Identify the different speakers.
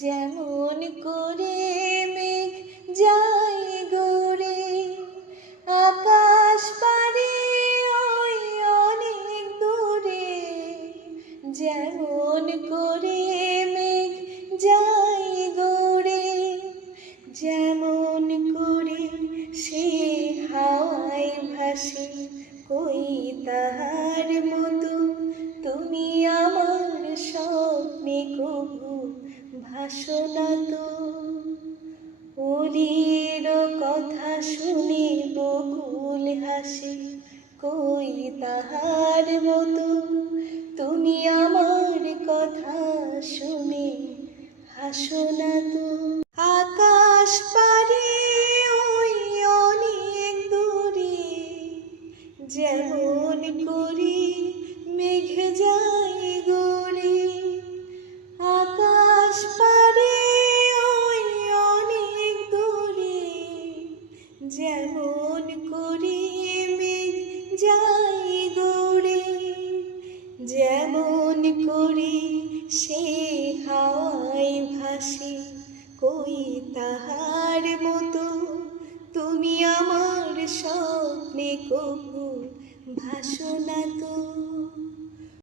Speaker 1: যেমন করে মেঘ যাই গোরে আকাশ পারে ওই অনেক দূরে। যেমন করে মেঘ যাই গোরে যেমন করে সে হাওয়ায় ভাসে, কই তাহার মতো। তুমি আমার স্বপ্নে কবু ভাসনা তো ওলির কথা শুনে বকুল হাসে, কই তাহার মতো? তুমি আমার কথা শুনে হাসো না তো। আকাশ পারে ওই অনেক দূরে, যেমন করি যেমন করি মেঘ যাই গড়ে, যেমন করি সে হাওয়ায় ভাসে, কই তাহার মতো তুমি আমার স্বপ্নে কবু, ভাসো না তো।